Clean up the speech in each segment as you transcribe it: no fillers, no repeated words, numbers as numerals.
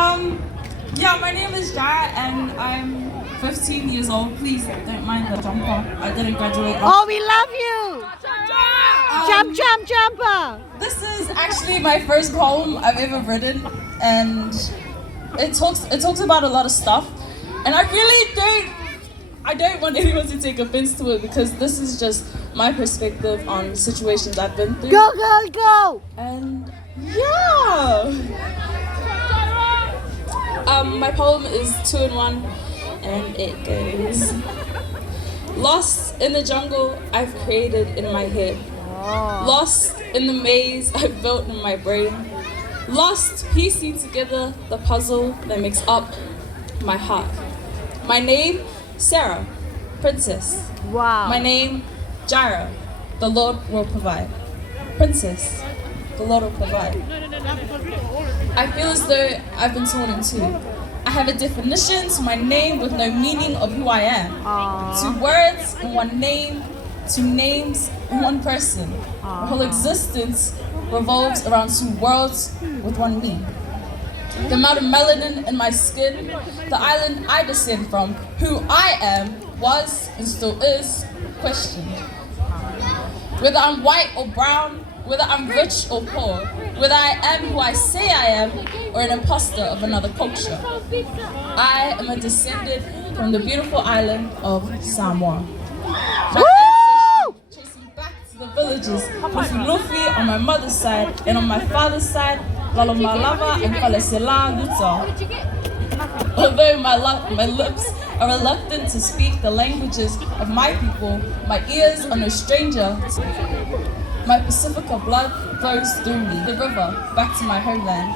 Yeah, my name is Jara and I'm 15 years old. Please don't mind the jumper. I didn't graduate. Oh, we love you! Jumper! This is actually my first poem I've ever written, and it talks about a lot of stuff. And I don't want anyone to take offense to it because this is just my perspective on situations I've been through. Go, girl, go! And yeah. My poem is 2 in 1, and it goes: Lost in the jungle I've created in my head. Lost in the maze I've built in my brain. Lost piecing together the puzzle that makes up my heart. My name, Sarah, Princess. Wow. My name, Jara, the Lord will provide. Princess, the Lord will provide. I feel as though I've been torn in two. I have a definition to my name with no meaning of who I am. Aww. 2 words in one name, 2 names in one person. My whole existence revolves around 2 worlds with 1 me. The amount of melanin in my skin, the island I descend from, who I am, was and still is questioned. Whether I'm white or brown, whether I'm rich or poor, whether I am who I say I am or an imposter of another culture. I am a descendant from the beautiful island of Samoa. My ancestry tracing back to the villages of Luffy on my mother's side, and on my father's side, Lalomalava and Kalesela Utah. Although my lips are reluctant to speak the languages of my people, my ears are no stranger. My Pacifica blood flows through me, the river, back to my homeland.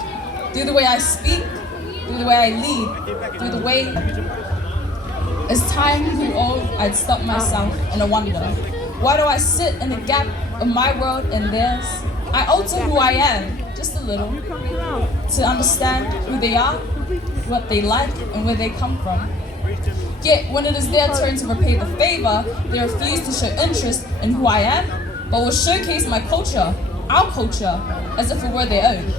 Through the way I speak, through the way I lead, through the way... As time grew old, I'd stop myself and I wonder, why do I sit in the gap of my world and theirs? I alter who I am, just a little, to understand who they are, what they like, and where they come from. Yet, when it is their turn to repay the favor, they refuse to show interest in who I am, but will showcase my culture, our culture, as if it were their own.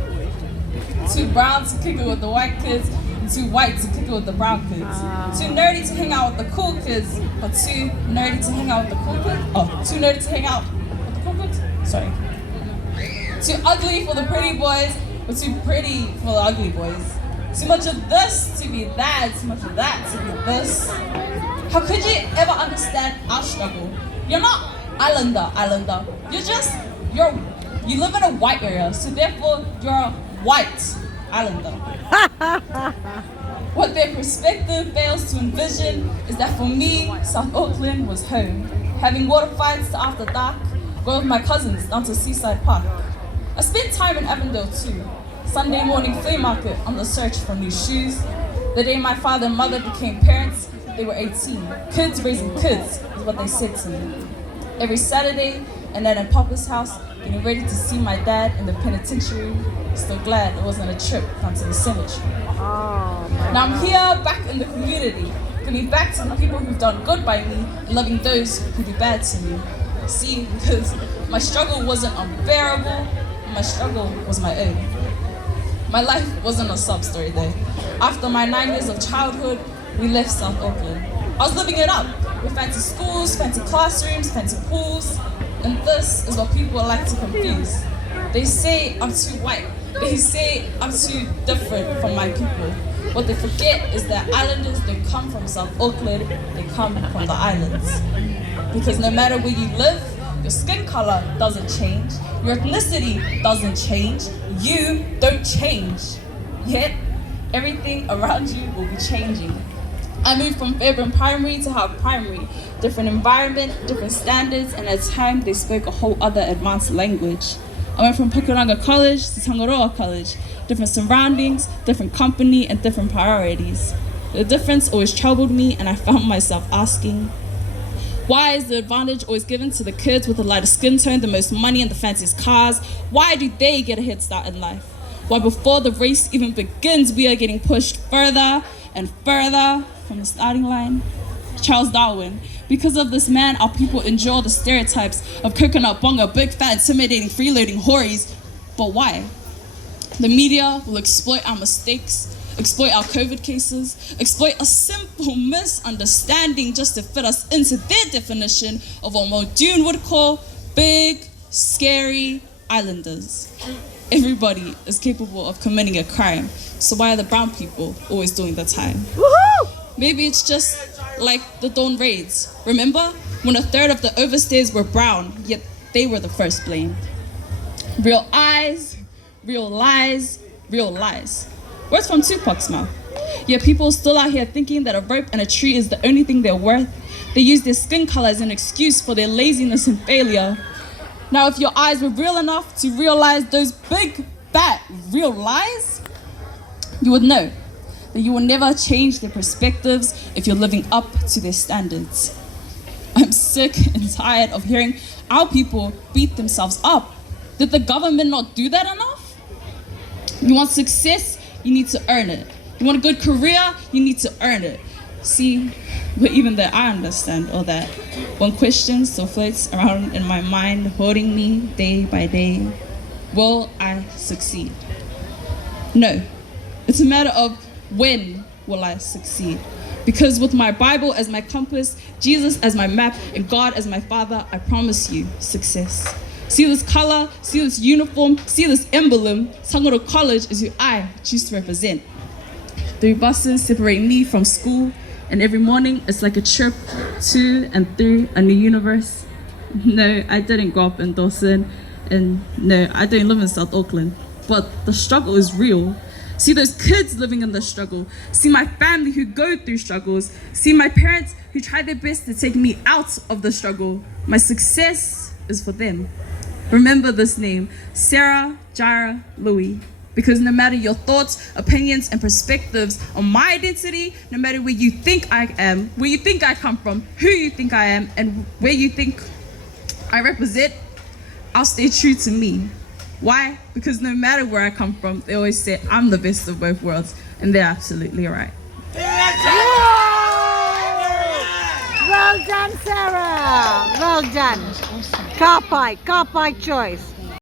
Too brown to kick it with the white kids, and too white to kick it with the brown kids. Too nerdy to hang out with the cool kids, but too nerdy to hang out with the cool kids. Oh, too nerdy to hang out with the cool kids? Sorry. Too ugly for the pretty boys, but too pretty for the ugly boys. Too much of this to be that, too much of that to be this. How could you ever understand our struggle? You're not islander. You live in a white area, so therefore you're a white islander. What their perspective fails to envision is that for me, South Auckland was home. Having water fights till after dark, going with my cousins down to Seaside Park. I spent time in Avondale too. Sunday morning flea market on the search for new shoes. The day my father and mother became parents, they were 18. Kids raising kids is what they said to me. Every Saturday, and then at Papa's house, getting ready to see my dad in the penitentiary. Still glad it wasn't a trip down to the cemetery. Now I'm here back in the community, giving back to the people who've done good by me, and loving those who do bad to me. See, because my struggle wasn't unbearable, my struggle was my own. My life wasn't a sub story though. After my 9 years of childhood, we left South Auckland. I was living it up, with fancy schools, fancy classrooms, fancy pools, and this is what people like to confuse. They say I'm too white, they say I'm too different from my people. What they forget is that islanders don't come from South Auckland, they come from the islands. Because no matter where you live, your skin color doesn't change, your ethnicity doesn't change, you don't change. Yet, everything around you will be changing. I moved from Fairburn Primary to Howard Primary. Different environment, different standards, and at times they spoke a whole other advanced language. I went from Pukuranga College to Tangaroa College. Different surroundings, different company, and different priorities. The difference always troubled me, and I found myself asking, why is the advantage always given to the kids with the lighter skin tone, the most money, and the fanciest cars? Why do they get a head start in life? Why before the race even begins, we are getting pushed further and further from the starting line? Charles Darwin. Because of this man, our people endure the stereotypes of coconut bonga, big fat, intimidating, freeloading hories. But why? The media will exploit our mistakes. exploit our COVID cases, exploit a simple misunderstanding just to fit us into their definition of what Muldoon would call big, scary islanders. Everybody is capable of committing a crime, so why are the brown people always doing the time? Woohoo! Maybe it's just like the Dawn raids. Remember when a third of the overstayers were brown, yet they were the first blamed? Real eyes, real lies, real lies. Words from Tupac's mouth. Yet people still out here thinking that a rope and a tree is the only thing they're worth. They use their skin color as an excuse for their laziness and failure. Now, if your eyes were real enough to realize those big, fat, real lies, you would know that you will never change their perspectives if you're living up to their standards. I'm sick and tired of hearing our people beat themselves up. Did the government not do that enough? You want success, you need to earn it. You want a good career, you need to earn it. See, but even though I understand all that, one question still floats around in my mind, holding me day by day. Will I succeed? No, it's a matter of when will I succeed? Because with my Bible as my compass, Jesus as my map, and God as my Father, I promise you success. See this color, see this uniform, see this emblem. Sangoro College is who I choose to represent. 3 buses separate me from school, and every morning it's like a trip to and through a new universe. No, I didn't grow up in Dawson, and no, I don't live in South Auckland, but the struggle is real. See those kids living in the struggle. See my family who go through struggles. See my parents who try their best to take me out of the struggle. My success is for them. Remember this name, Sarah Jaira Louie. Because no matter your thoughts, opinions, and perspectives on my identity, no matter where you think I am, where you think I come from, who you think I am, and where you think I represent, I'll stay true to me. Why? Because no matter where I come from, they always say I'm the best of both worlds, and they're absolutely right. Well done, Sarah. Well done. Car pie choice.